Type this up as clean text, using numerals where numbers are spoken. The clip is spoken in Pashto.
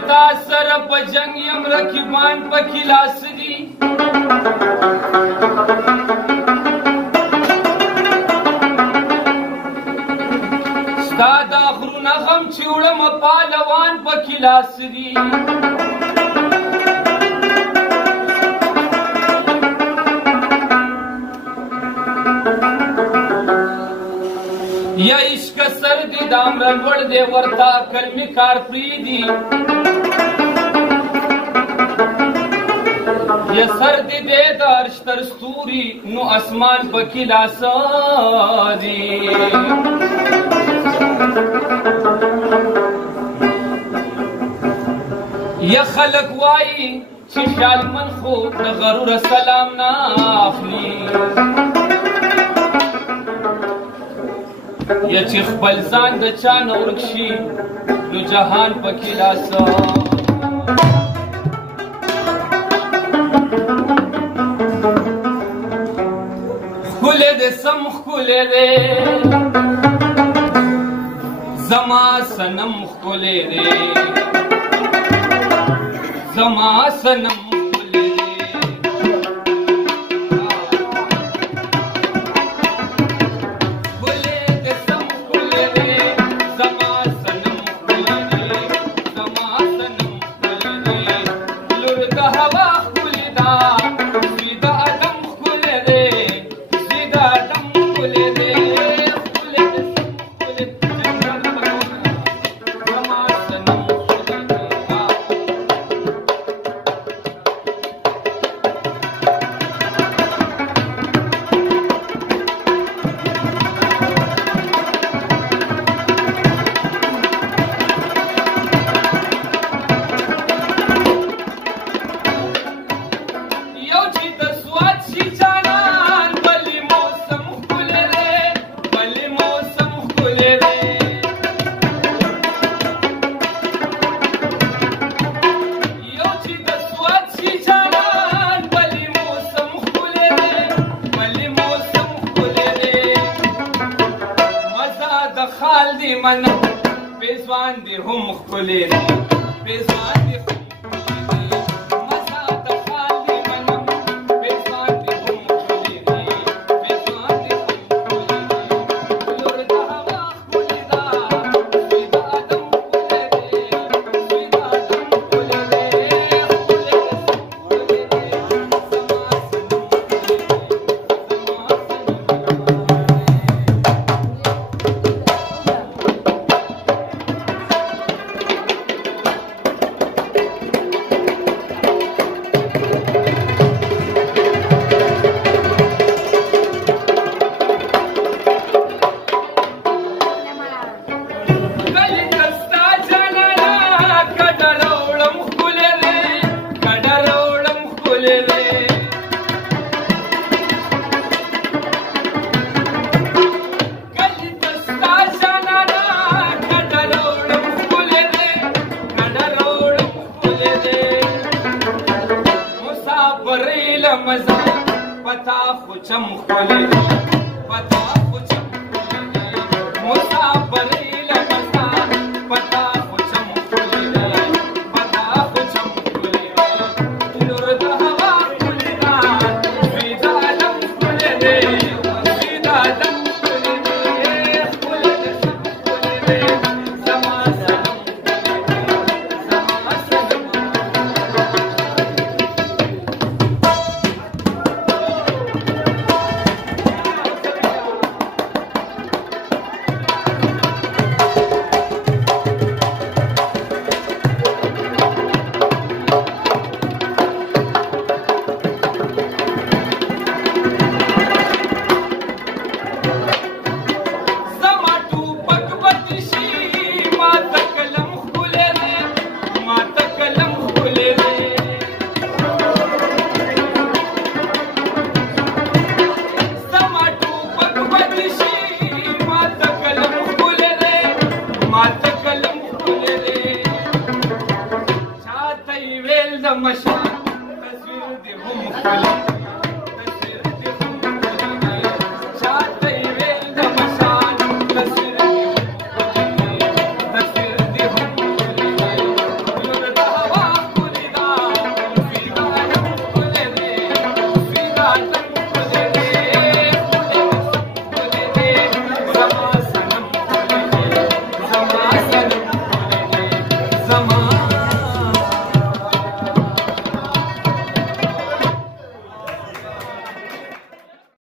زتا سره په جنګ یم رقیبان پکې لاس دي ستا دا غرونه غم چې وړمه پهلوان پکې لاس دي یا عشق سر دی دامره لوړ دی ورته کلمې کار پرېږدي یا سر دی دی د عرش تر ستوري نو اسمان پکې لاسه دي یا خلک وایي چې خیالمن خو د غروره سلام نه اخلي یا چې خپل ځان د چا نه ورک شي نو جهان پکې لاسه ښکلی دی سم ښکلی دی زما صنم ښکلی دی زما صنم من پیزوان دی هم ښکلی دی پیزوان دی هم ښکلی دی مزه د خال دی منم پیزوان دی هم ښکلی دی پیزوان دی هم ښکلی دی لور د هوا ښکلې ده سوی د ادم ښکلی دی سوی د ادم ښکلی دی ښکلی دی ښکلی دی زما صنم ښکلی دی زما مزه پتا خو چم ښکلی دی پتا خو چم ښکلی دی مسافرۍ له مزه پتا خو چم ښکلی دی پتا خو چم ښکلی دی لور د هوا ښکلې ده سوی د عالم ښکلی دی سوی د عالم ښکلی دی ښکلی دی سم ښکلی دی زما صنم ښکلی دی زما صنم مشهور تصویر دی هم